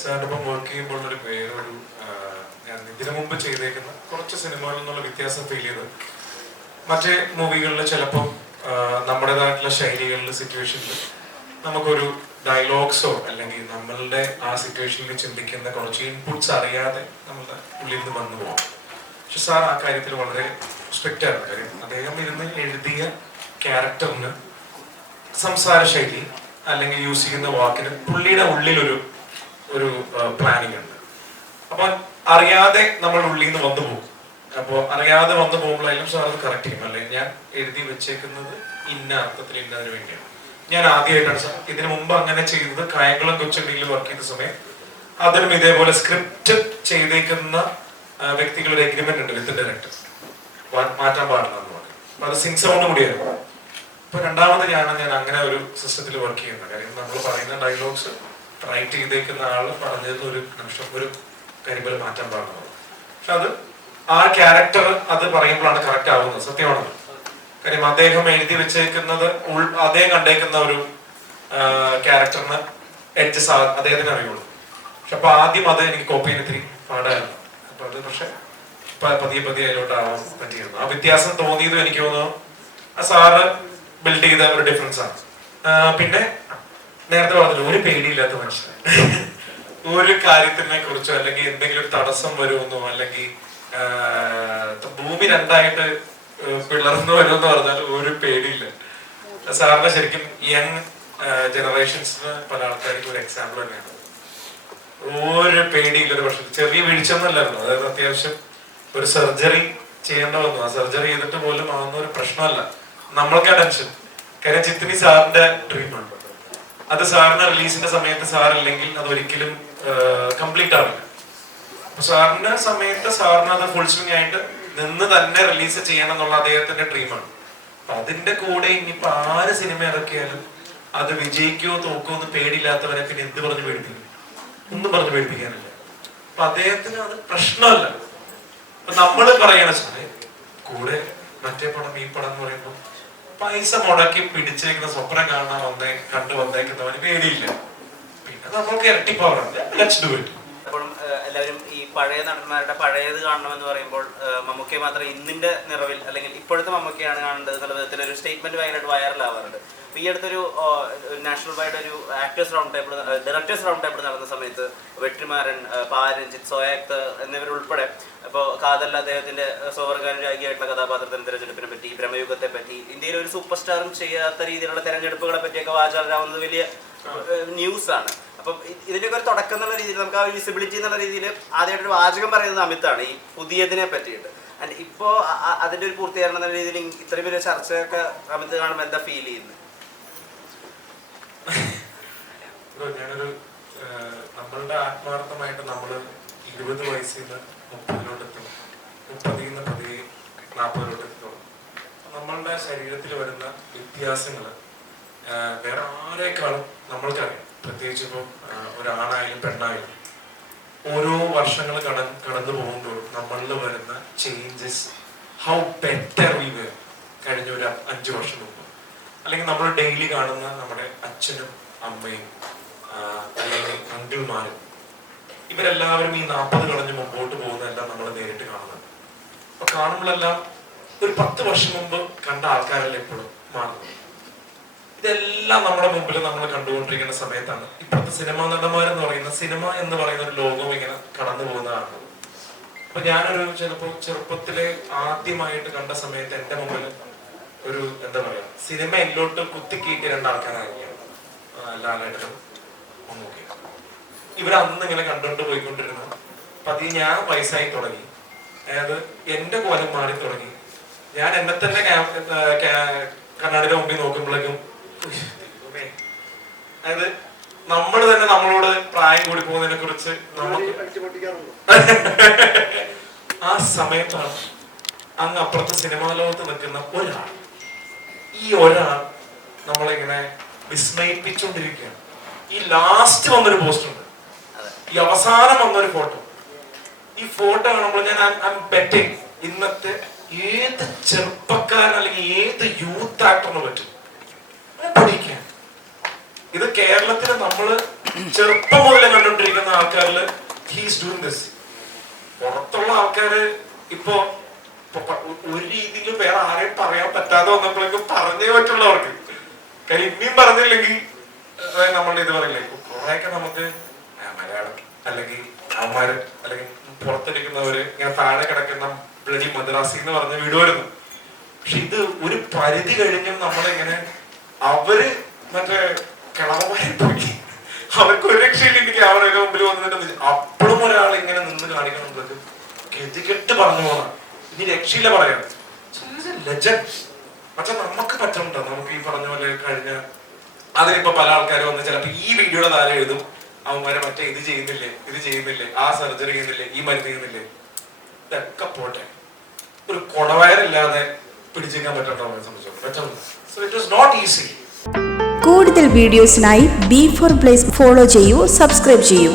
സാറിന്റെ ഒപ്പം വർക്ക് ചെയ്യുമ്പോൾ ഒരു വേറൊരു ഇതിനു മുമ്പ് ചെയ്തേക്കുന്ന കുറച്ച് സിനിമകളിൽ നിന്നുള്ള വ്യത്യാസം ഫീൽ ചെയ്ത്. മറ്റേ മൂവികളിൽ ചിലപ്പം നമ്മുടേതായിട്ടുള്ള ശൈലികളിൽ സിറ്റുവേഷനിൽ നമുക്കൊരു ഡയലോഗ്സോ അല്ലെങ്കിൽ നമ്മളുടെ ആ സിറ്റുവേഷനിൽ ചിന്തിക്കുന്ന കുറച്ച് ഇൻപുട്സ് അറിയാതെ നമ്മളുടെ ഉള്ളിൽ നിന്ന് വന്നു പോകും. പക്ഷെ സാർ ആ കാര്യത്തിൽ വളരെ സ്ട്രിക്റ്റ് ആയിരുന്നു കാര്യം അദ്ദേഹം ഇരുന്ന് എഴുതിയ ക്യാരക്ടറിന് സംസാര ശൈലി അല്ലെങ്കിൽ യൂസ് ചെയ്യുന്ന വാക്കിന് പുള്ളിയുടെ ഉള്ളിലൊരു ഒരു പ്ലാനിങ് ഉണ്ട്. അപ്പൊ അറിയാതെ നമ്മൾ ഉള്ളിൽ നിന്ന് വന്നു പോകും. അപ്പോൾ അറിയാതെ വന്നു പോകുമ്പോഴായാലും സാർ അത് കറക്റ്റ് ചെയ്യും. അല്ലെ ഞാൻ എഴുതി വെച്ചേക്കുന്നത് ഇന്ന അർത്ഥത്തിൽ ഇന്നതിന് വേണ്ടിയാണ്. ഞാൻ ആദ്യമായിട്ടാണ് സാർ ഇതിനു മുമ്പ് അങ്ങനെ ചെയ്തത്. കായംകുളം കൊച്ചുണ്ടിയിൽ വർക്ക് ചെയ്ത സമയം അതിനും ഇതേപോലെ സ്ക്രിപ്റ്റ് ചെയ്തേക്കുന്ന വ്യക്തികളുടെ എഗ്രിമെന്റ് ഉണ്ട് വിത്ത് ഡയറക്ടർ മാറ്റാൻ പാടില്ല എന്ന് പറയും അപ്പൊ അത് സിങ് സൗണ്ട് കൂടിയായിരുന്നു. ഇപ്പൊ രണ്ടാമത് ഞാൻ ഞാൻ അങ്ങനെ ഒരു സിസ്റ്റത്തിൽ വർക്ക് ചെയ്യുന്നത്. കാര്യം നമ്മൾ പറയുന്ന ഡയലോഗ്സ് റൈറ്റ് ചെയ്തേക്കുന്ന ആൾ പറഞ്ഞത് ഒരു നിമിഷം ഒരു കരിമ്പൽ മാറ്റാൻ പാടുന്നത് പക്ഷെ അത് ആ ക്യാരക്ടർ അത് പറയുമ്പോഴാണ് കറക്റ്റ് ആവുന്നത് സത്യമാണത് കാര്യം അദ്ദേഹം എഴുതി വെച്ചേക്കുന്നത് ഉൾ- അദ്ദേഹം കണ്ടേക്കുന്ന ഒരു ക്യാരക്ടറിന് എഡ്ജസ് അദ്ദേഹത്തിന് അറിയുള്ളൂ. പക്ഷെ അപ്പൊ ആദ്യം അത് എനിക്ക് കോപ്പി ചെയ്യാൻ ഇത്തിരി പാടായിരുന്നു. അപ്പൊ അത് പക്ഷെ പതിയെ പതിയെ അതിലോട്ടാവാൻ പറ്റിയിരുന്നു. ആ വ്യത്യാസം തോന്നിയതും എനിക്ക് തോന്നുന്നു ആ സാറ് ബിൽഡ് ചെയ്ത ഒരു ഡിഫറൻസ് ആണ്. പിന്നെ നേരത്തെ പറഞ്ഞല്ലോ ഒരു പേടിയില്ലാത്ത മനുഷ്യൻ. ഒരു കാര്യത്തിനെ കുറിച്ചോ അല്ലെങ്കിൽ എന്തെങ്കിലും ഒരു തടസ്സം വരുമെന്നോ അല്ലെങ്കിൽ ഭൂമി രണ്ടായിട്ട് പിളർന്നു വരുമെന്ന് പറഞ്ഞാൽ ഒരു പേടിയില്ല. സാറിന് ശരിക്കും യങ് ജനറേഷൻസിന് പല ആൾക്കാർക്കും ഒരു എക്സാമ്പിൾ തന്നെയാണ്. ഒരു പേടിയില്ല ഒരു പക്ഷെ ചെറിയ വീഴ്ചയൊന്നുമല്ലായിരുന്നു അതായത് അത്യാവശ്യം ഒരു സർജറി ചെയ്യേണ്ട വന്നു. ആ സർജറി ചെയ്തിട്ട് പോലും ആവുന്ന ഒരു പ്രശ്നമല്ല. നമ്മൾക്ക് ടെൻഷൻ കാര്യം ചിത്തിനി സാറിന്റെ ഡ്രീമാണ് അത് സാറിന് റിലീസിന്റെ സമയത്ത് സാറില്ലെങ്കിൽ അത് ഒരിക്കലും കംപ്ലീറ്റ് ആവില്ല. അപ്പൊ സാറിന്റെ സമയത്ത് സാറിന് അത് ഫുൾ സ്വിങ് ആയിട്ട് നിന്ന് തന്നെ റിലീസ് ചെയ്യണം എന്നുള്ള അദ്ദേഹത്തിന്റെ ഡ്രീമാണ് അതിന്റെ കൂടെ ഇനിയിപ്പോ ആര് സിനിമ ഇറക്കിയാലും അത് വിജയിക്കോ തോക്കോ എന്ന് പേടിയില്ലാത്തവരെ പിന്നെ എന്ത് പറഞ്ഞു പേടിപ്പിക്കും? ഒന്നും പറഞ്ഞു പേടിപ്പിക്കാനില്ല. അപ്പൊ അദ്ദേഹത്തിന് അത് പ്രശ്നമല്ല. നമ്മൾ പറയണ സാറേ കൂടെ മറ്റേ പടം ഈ പടം എന്ന് പറയുമ്പോൾ പൈസ മുടക്കി പിടിച്ചേക്കുന്ന സ്വപ്നം കാണാൻ വന്നേ കണ്ടു വന്നേക്കുന്നവന് പേടിയില്ല. പിന്നെ നമുക്ക് ഇരട്ടി പവറുണ്ട് ലെറ്റ്സ് ഇറ്റ് എപ്പോഴും എല്ലാവരും ഈ പഴയ നടന്മാരുടെ പഴയത് കാണണമെന്ന് പറയുമ്പോൾ ഏഹ്, മമ്മൂക്കയെ മാത്രം ഇന്നിന്റെ നിറവിൽ അല്ലെങ്കിൽ ഇപ്പോഴത്തെ മമ്മൂക്കയാണ് കാണേണ്ടത് എന്നുള്ള വിധത്തിൽ ഒരു സ്റ്റേറ്റ്മെന്റ് ഭയങ്കരമായിട്ട് വൈറലാവാറുണ്ട് ഈ അടുത്തൊരു നാഷണൽ വൈഡ് ഒരു actors round table directors round table നടന്ന സമയത്ത് വെട്ടിമാരൻ പാരഞ്ജിത് സോയാക്ത് എന്നിവരുൾപ്പെടെ അപ്പോൾ കാതൽ അദ്ദേഹത്തിന്റെ സ്വവർഗാനുരാഗിയായിട്ടുള്ള കഥാപാത്രത്തിന്റെ തിരഞ്ഞെടുപ്പിനെ പറ്റി ബ്രഹ്മയുഗത്തെ പറ്റി ഇന്ത്യയിലെ ഒരു സൂപ്പർ സ്റ്റാറും ചെയ്യാത്ത രീതിയിലുള്ള തെരഞ്ഞെടുപ്പുകളെ പറ്റിയൊക്കെ വാചാലാവുന്നത് വലിയ ന്യൂസ് ആണ്. അപ്പം ഇതിന്റെയൊക്കെ ഒരു തുടക്കം എന്നുള്ള രീതിയിൽ നമുക്ക് ആ വിസിബിലിറ്റി എന്നുള്ള രീതിയിൽ ആദ്യമായിട്ട് ഒരു വാചകം പറയുന്നത് അമിത്താണ് ഈ പുതിയതിനെ പറ്റിയിട്ട്. ഇപ്പോൾ അതിന്റെ ഒരു പൂർത്തീകരണം എന്ന രീതിയിൽ ഇത്രയും വലിയ ചർച്ചയൊക്കെ അമിത് കാണുമ്പോൾ എന്താ ഫീൽ ചെയ്യുന്നത്? ഞാനൊരു നമ്മളുടെ ആത്മാർത്ഥമായിട്ട് നമ്മൾ ഇരുപത് വയസ്സിൽ നിന്ന് മുപ്പതിലോട്ട് എത്തും മുപ്പതിൽ നിന്ന് പതിയെ നാൽപ്പതിലോട്ട് എത്തണം നമ്മളുടെ ശരീരത്തിൽ വരുന്ന വ്യത്യാസങ്ങൾ വേറെ ആരെക്കാളും നമ്മൾക്കറിയാം പ്രത്യേകിച്ച് ഇപ്പം ഒരാണായാലും പെണ്ണായാലും. ഓരോ വർഷങ്ങൾ കട കടന്നു പോകുമ്പോൾ നമ്മളിൽ വരുന്ന changes how better we were കഴിഞ്ഞ ഒരു അഞ്ചു വർഷം മുമ്പ്. അല്ലെങ്കിൽ നമ്മൾ ഡെയിലി കാണുന്ന നമ്മുടെ അച്ഛനും അമ്മയും അല്ലെങ്കിൽ അങ്കിൾമാരും ഇവരെല്ലാവരും ഈ നാൽപ്പത് കളഞ്ഞ് മുമ്പോട്ട് പോകുന്നതെല്ലാം നമ്മൾ നേരിട്ട് കാണുന്നത്. അപ്പൊ കാണുമ്പോഴെല്ലാം ഒരു പത്ത് വർഷം മുമ്പ് കണ്ട ആൾക്കാരല്ല എപ്പോഴും മാറുന്നത്? ഇതെല്ലാം നമ്മുടെ മുമ്പിൽ നമ്മൾ കണ്ടുകൊണ്ടിരിക്കുന്ന സമയത്താണ്. ഇപ്പോഴത്തെ സിനിമാ നടന്മാരെന്ന് പറയുന്ന സിനിമ എന്ന് പറയുന്ന ഒരു ലോകം ഇങ്ങനെ കടന്നു പോകുന്നതാണ്. അപ്പൊ ഞാനൊരു ചിലപ്പോ ചെറുപ്പത്തിലെ ആദ്യമായിട്ട് കണ്ട സമയത്ത് എന്റെ മുമ്പിൽ ഒരു എന്താ പറയാ സിനിമ എല്ലോട്ട് കുത്തിക്കീറ്റിയ രണ്ടാൾക്കാരായിരിക്കും. ലാലേട്ടനും മമ്മൂക്കയും ഇവിടെ അന്ന് ഇങ്ങനെ കണ്ടോണ്ട് പോയിക്കൊണ്ടിരുന്ന പതിയെ ഞാൻ വയസ്സായി തുടങ്ങി. അതായത് എന്റെ കോലം മാറി തുടങ്ങി. ഞാൻ എന്നെ തന്നെ കണ്ണാടിയുടെ മുമ്പിൽ നോക്കുമ്പോഴേക്കും അതായത് നമ്മൾ തന്നെ നമ്മളോട് പ്രായം കൂടി പോകുന്നതിനെ കുറിച്ച് ആ സമയത്താണ് അങ്ങ് അപ്പുറത്തെ സിനിമാ ലോകത്ത് നിൽക്കുന്ന ഒരാൾ. ഈ ഒരാൾ നമ്മളിങ്ങനെ വിസ്മയിപ്പിച്ചുകൊണ്ടിരിക്കുകയാണ് ഈ ലാസ്റ്റ് വന്നൊരു പോസ്റ്റ് ഉണ്ട്. ഈ അവസാനം വന്നൊരു ഫോട്ടോ ഈ ഫോട്ടോ കാണുമ്പോൾ ഞാൻ ബെറ്റിംഗ് ഇന്നത്തെ ഏത് ചെറുപ്പക്കാരൻ അല്ലെങ്കിൽ ഏത് യൂത്ത് ആക്ടറിന് പറ്റും? പഠിക്കാൻ. ഇത് കേരളത്തിൽ നമ്മൾ ചെറുപ്പം മുതലേ കണ്ടുകൊണ്ടിരിക്കുന്ന ആൾക്കാരിൽ ഹീസ് ഡൂയിങ് ദിസ് പുറത്തുള്ള ആൾക്കാര് ഇപ്പൊ ഒരു രീതിയിൽ വേറെ ആരെയും പറയാൻ പറ്റാതെ വന്നപ്പോഴേക്കും പറഞ്ഞേ പറ്റുള്ളവർക്ക്. കാര്യം ഇനിയും പറഞ്ഞില്ലെങ്കിൽ നമ്മളുടെ ഇത് പറയില്ലേ? കുറെയൊക്കെ നമുക്ക് മലയാളം അല്ലെങ്കിൽ അമ്മമാര് അല്ലെങ്കിൽ പുറത്തിരിക്കുന്നവര് ഇങ്ങനെ താഴെ കിടക്കുന്ന ബ്ലഡി മദ്രാസി എന്ന് പറഞ്ഞ വിടുവായിരുന്നു പക്ഷെ ഇത് ഒരു പരിധി കഴിഞ്ഞും നമ്മളിങ്ങനെ അവർ മറ്റേ കിളവായി പോയി. അവർക്ക് ഒരു രക്ഷയില്ലെങ്കിൽ അവരൊക്കെ മുമ്പിൽ വന്നിട്ട് അപ്പോഴും ഒരാൾ ഇങ്ങനെ നിന്ന് കാണിക്കണമെന്നുള്ളത് ഗതികെട്ട് പറഞ്ഞു പോകണം ഇനി രക്ഷയില്ല പറയാം ലജൻ പക്ഷെ നമുക്ക് പറ്റുന്നുണ്ടോ? നമുക്ക് ഈ പറഞ്ഞ പോലെ കഴിഞ്ഞ അതിനിപ്പോ പല ആൾക്കാർ വന്ന് ചിലപ്പോ ഈ വീഡിയോയുടെ താഴെ എഴുതും അവന്മാരെ മറ്റേ ഇത് ചെയ്യുന്നില്ലേ ഇത് ചെയ്യുന്നില്ലേ ആ സർജറി ചെയ്യുന്നില്ലേ ഈ മരുന്ന് ചെയ്യുന്നില്ലേ? ഇതൊക്കെ പോട്ടെ. ഒരു കുടവയറില്ലാതെ പിടിച്ചേക്കാൻ പറ്റണ്ടോ so it was not easy കൂടുതൽ വീഡിയോസിനായി ബി ഫോർ പ്ലേസ് ഫോളോ ചെയ്യൂ സബ്സ്ക്രൈബ് ചെയ്യൂ.